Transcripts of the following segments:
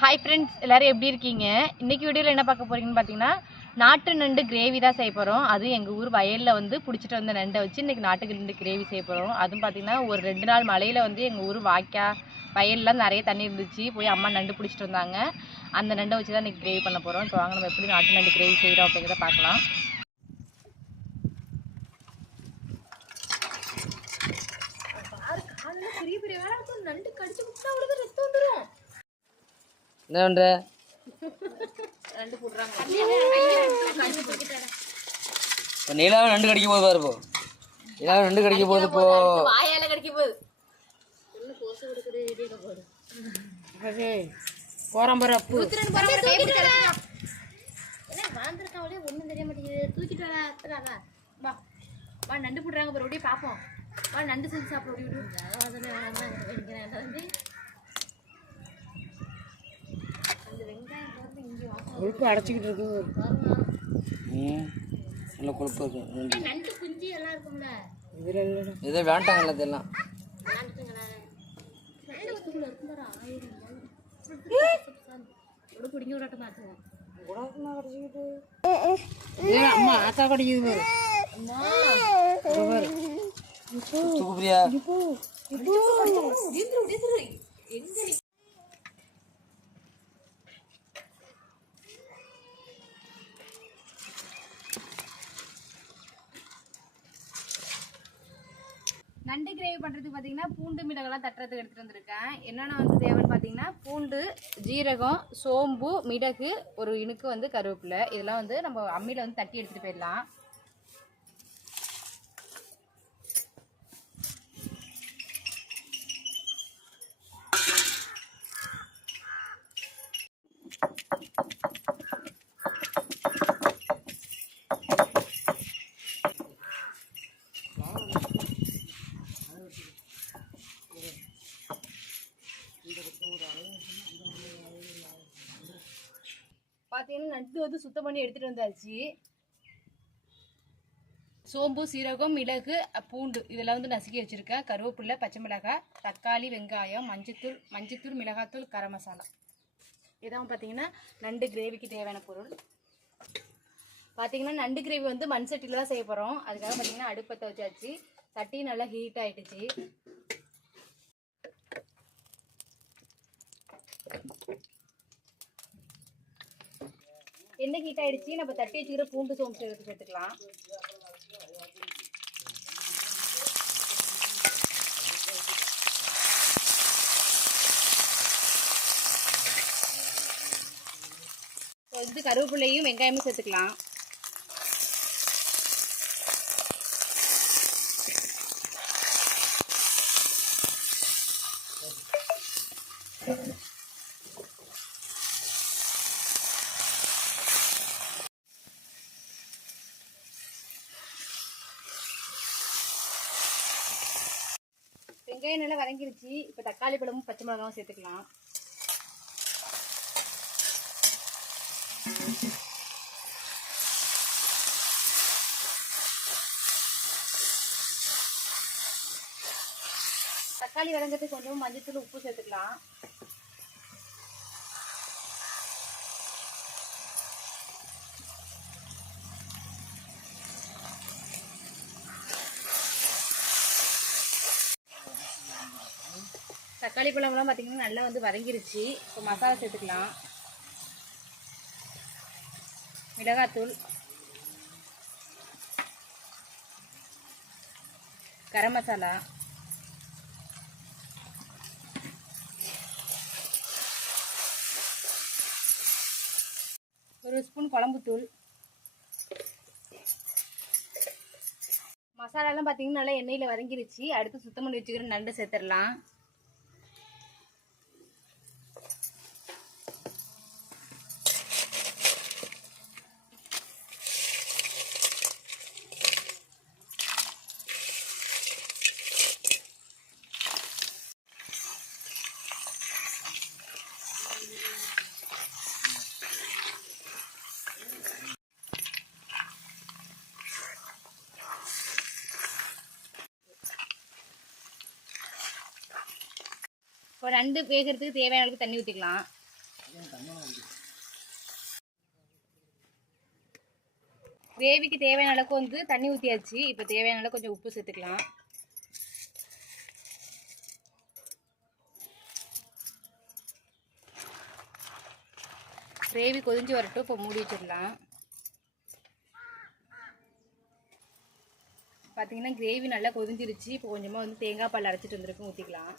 Hi friends எல்லோரும் எப்படி இருக்கீங்க? இன்னைக்கு வீடியோவில் என்ன பார்க்க போகிறீங்கன்னு பார்த்தீங்கன்னா நாட்டு நண்டு கிரேவி தான் செய்ய போகிறோம் அது எங்கள் ஊர் வயலில் வந்து பிடிச்சிட்டு வந்த நண்டை வச்சு இன்றைக்கி நாட்டு நண்டு கிரேவி செய்ய போகிறோம் அதுவும் பார்த்தீங்கன்னா ஒரு ரெண்டு நாள் மழையில் வந்து எங்கள் ஊர் வாய்க்கா வயல்லாம் நிறைய தண்ணி இருந்துச்சு. போய் அம்மா நண்டு பிடிச்சிட்டு வந்தாங்க. அந்த நண்டை வச்சு தான் இன்றைக்கி கிரேவி பண்ண போகிறோம் இப்போ வாங்க நம்ம எப்படி நாட்டு நண்டு கிரேவி செய்கிறோம் அப்படிங்கிறத பார்க்கலாம். என்ன பண்ற இப்போ நீலாவும் நண்டு கடிக்க போகுது பாரு இப்போ நீலாவும் நண்டு கடிக்க போகுது இப்போ வாயால கடிக்க போகுது போறம்பரப்பு ஒன்றும் தெரிய மாட்டேங்குது தூக்கிட்டு வர அத்தடாதா. வா வா நண்டு போடுறாங்க பாரு அப்படியே பார்ப்போம் வா நண்டு செஞ்சு சாப்பிட அப்படி விடு வந்து கொழுப்பு அடைச்சிக்கிட்டு இருக்கு நல்ல கொழுப்பு இருக்கு இதே வேண்டாங்கல்ல இதெல்லாம். அம்மா ஆத்தா கடிக்குது பாரு. நண்டு கிரேவி பண்ணுறதுக்கு பார்த்தீங்கன்னா பூண்டு மிளகெல்லாம் தட்டுறதுக்கு எடுத்துகிட்டு வந்திருக்கேன். என்னென்ன வந்து தேவைன்னு பார்த்தீங்கன்னா பூண்டு ஜீரகம் சோம்பு மிளகு ஒரு இணுக்கு வந்து கருவேப்பிலை. இதெல்லாம் வந்து நம்ம அம்மியில் வந்து தட்டி எடுத்துகிட்டு போயிடலாம். பார்த்தீங்கன்னா நண்டு வந்து சுத்தம் பண்ணி எடுத்துகிட்டு வந்தாச்சு. சோம்பு சீரகம் மிளகு பூண்டு இதெல்லாம் வந்து நசுக்கி வச்சுருக்கேன். கருவேப்பிலை பச்சை மிளகாய் தக்காளி வெங்காயம் மஞ்சத்தூள் மஞ்சத்தூள் மிளகாத்தூள் கரம் மசாலா. இதான் பார்த்தீங்கன்னா நண்டு கிரேவிக்கு தேவையான பொருள். பார்த்தீங்கன்னா நண்டு கிரேவி வந்து மண் சட்டியில் தான் செய்ய போகிறோம் அதுக்காக பார்த்தீங்கன்னா அடுப்பத்தை வச்சாச்சு சட்டி நல்லா ஹீட் ஆகிடுச்சு எண்ணெய் ஹீட் ஆயிடுச்சு? நம்ம தட்டி வச்சுக்கிற பூண்டு சோம்பு சேர்த்து சேர்த்துக்கலாம். இப்போ வந்து கருவேப்பிலையும் வெங்காயமும் சேர்த்துக்கலாம். வெங்காயம் நல்லா வதங்கிருச்சு. இப்போ தக்காளி பழமும் பச்சை மிளகாவும் சேர்த்துக்கலாம். தக்காளி வதங்கிறதுக்கு கொஞ்சம் மஞ்சள் தூள் உப்பு சேர்த்துக்கலாம். தக்காளி பழம்லாம் பார்த்தீங்கன்னா நல்லா வந்து வதங்கிருச்சு. இப்போ மசாலா சேர்த்துக்கலாம். மிளகாத்தூள். கரம் மசாலா. ஒரு ஸ்பூன் குழம்புத்தூள். மசாலாலாம் பார்த்தீங்கன்னா நல்லா எண்ணெயில் வதங்கிருச்சு. அடுத்து சுத்தம் பண்ணி வச்சுக்கிற நண்டு சேர்த்துடலாம். இப்போ ரெண்டு வேகிறதுக்கு தேவையான அளவுக்கு தண்ணி ஊற்றிக்கலாம் கிரேவிக்கு தேவையான அளவுக்கு வந்து தண்ணி ஊற்றியாச்சு இப்போ தேவையான அளவுக்கு கொஞ்சம் உப்பு சேர்த்துக்கலாம். கிரேவி கொதிஞ்சு வரட்டும். இப்போ மூடி வச்சிடலாம். பார்த்தீங்கன்னா கிரேவி நல்லா கொதிஞ்சிருச்சு. இப்போ கொஞ்சமாக வந்து தேங்காய் பால் அரைச்சிட்டு வந்திருக்கும். ஊற்றிக்கலாம்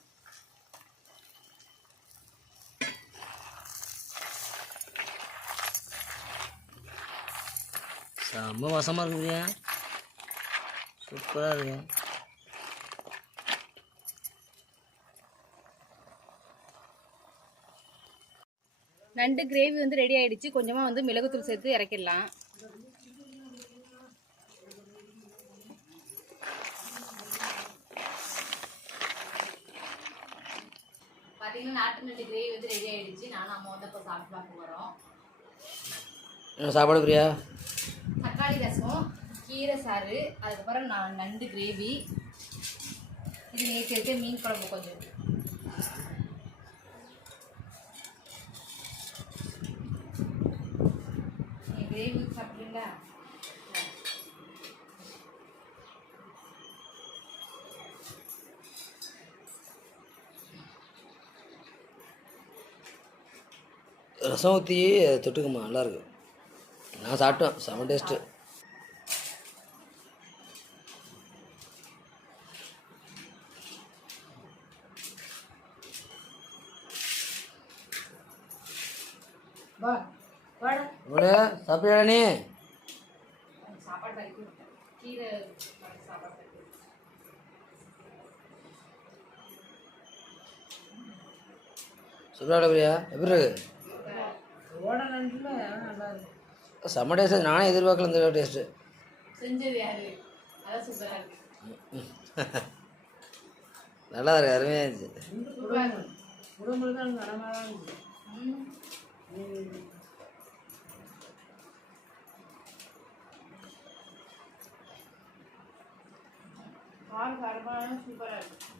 செம்ம வசமாக இருக்குதுயா சூப்பராக இருக்கு. நண்டு கிரேவி வந்து ரெடி ஆயிடுச்சு. கொஞ்சமாக வந்து மிளகுத்தூள் சேர்த்து இறக்கிடலாம். பார்த்தீங்கன்னா நாட்டு நண்டு கிரேவி வந்து ரெடி ஆயிடுச்சு. நானும் அம்மா வந்து இப்போ சாப்பிட்டு பார்க்க போகிறோம் சாப்பாடு பிரியா? தக்காளி ரசம் கீரை சாறு அதுக்கப்புறம் நான் நண்டு கிரேவி. இது நேற்று இருக்க மீன் குழம்பு கொஞ்சம். நீங்கள் கிரேவி சாப்பிட்றீங்களா? ரசம் ஊற்றி தொட்டுக்குமா நல்லாயிருக்கு நான் சாப்பிட்டேன் செம்ம டேஸ்ட்டு இவ்வளோ சாப்பிட்டியா நீ எப்படி இருக்கு செம்ம டேஸ்ட்டு நானே எதிர்பார்க்கல இந்த டேஸ்ட்டு நல்லா இருக்கு அருமையாக இருந்துச்சு One carbon, super.